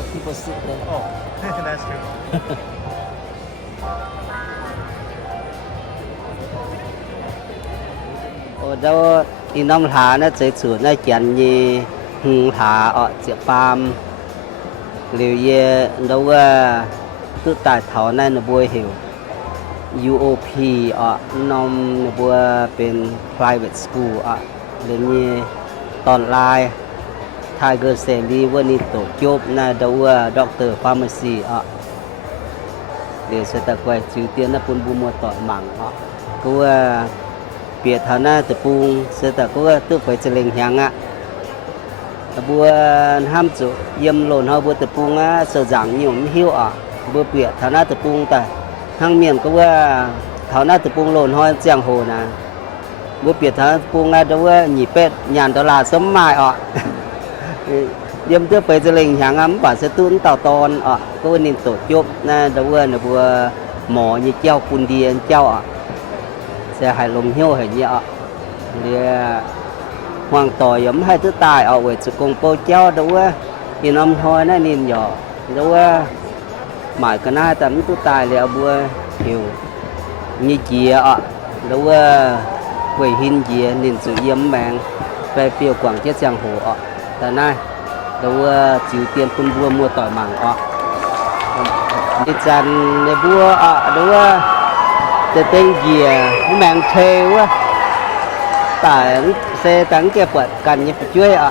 lot of people sit there. Oh, that's true. Ở đâu thì năm hà nó sẽ sửa nó chén gì hà ở chợ farm liệu gì đâu tự tại thảo này nó bùi hiểu UOP ở nông nó bùiเป็น private school ở liệu nhưตอนไลน์ Tiger Saelee วันนี้ตัวจบนะđâu doctor pharmacy ở để sẽ ta quay chữ tiền nó pun bu mua tỏi mảng ở cũng biệt thà na tự pung sẽ ta cũng tự phải chơi lên hàng á bữa ham chỗ yếm lồn hơi bữa tự pung á sợ giảm nhiều hiu ở bữa biệt thà na tự pung ta hàng miền cũng thà na tự pung lồn hơi giang hồ nè bữa biệt thà pung á đâu nhị pet nhàn đó là sớm mai ở yếm tự phải chơi lên hàng ấm và sẽ tuôn tàu ton ở có nên tổ chốt na đâu là bữa mỏ như treo cùn điền treo ở sẽ hài lòng hiu hài nhẹ thì hoàng tỏi giống hai thứ tài ở về sự công bố treo đâu thì năm thôi nó nhìn nhỏ đâu mãi cái này tấm thứ tài là bữa hiểu như chia ở đâu về hình chia nên sự yếm mạng về phiêu quảng chết giang hồ ở tại này đâu chịu tiền phun bua mua tỏi mảng ở đi chăn để bua ở đâu để tên gì mạng thề quá tại xe tấn kia bật cần như phải chơi ạ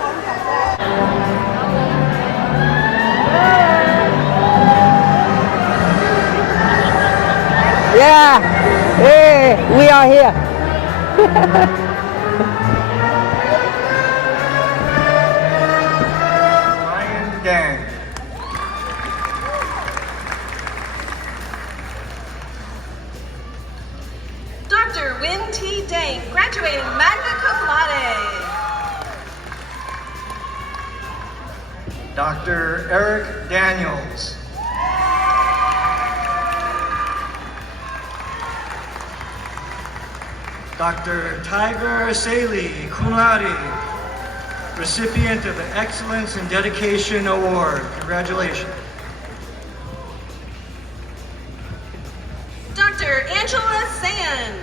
yeah hey we are here Lion Gang. Dr. Win T. Dang, graduating magna cum laude. Dr. Eric Daniels. Dr. Tiger Saelee, cum laude, recipient of the Excellence in Dedication Award. Congratulations. Dr. Angela San.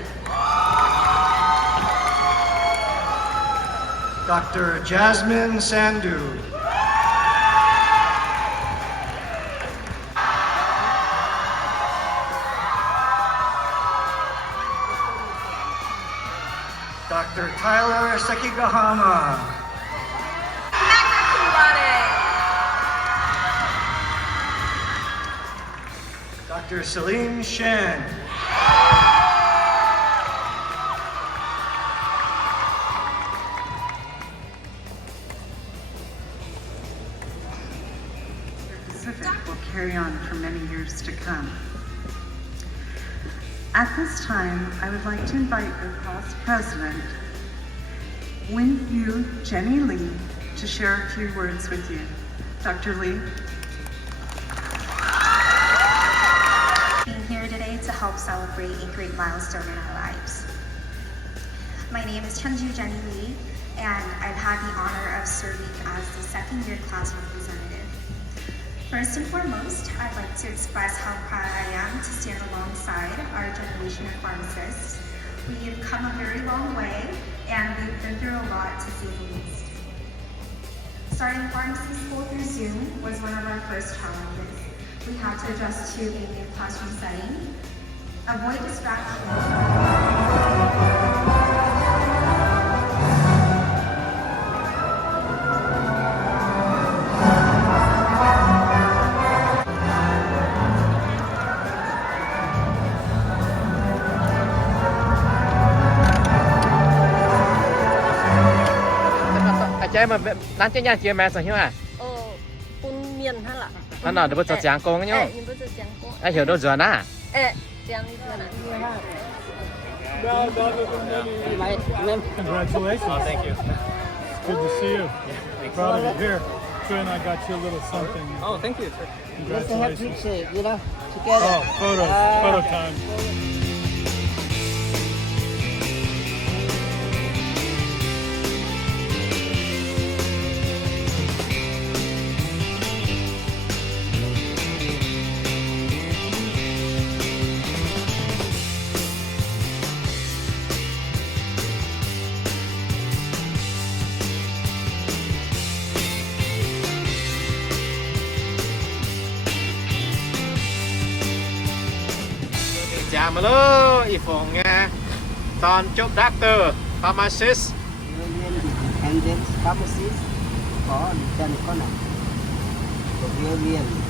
Dr. Jasmine Sandhu. Dr. Tyler Sekigahama. Magna cum laude. Dr. Celine Shen. Pacific will carry on for many years to come. At this time, I would like to invite the class president, Win Yu Jenny Lee, to share a few words with you. Dr. Lee. Being here today to help celebrate a great milestone in our lives. My name is Hyunju Jenny Lee, and I've had the honor of serving as the second-year class representative. First and foremost, I'd like to express how proud I am to stand alongside our generation of pharmacists. We've come a very long way, and we've been through a lot, to say the least. Starting pharmacy school through Zoom was one of our first challenges. We had to adjust to a new classroom setting, avoid distractions. Chị mà đang chơi nhà chị mẹ sao hiểu à? Bún miên hả lạ? Nó nói được cho giang con nhá. Nhưng bây giờ giang con. Ai hiểu đâu rồi nè? Giang đi rồi nè. Congratulations. Oh, thank you. Good to see you. Proud of you. Here, Troy and I got you a little something. Oh, thank you. let's have Congratulations. picture you know together Oh, photo time. จ่ามาเลยอีฟงไงตอนจบด็อกเตอร์ฟาร์มาซิส and then pharmacist có chân có này của viên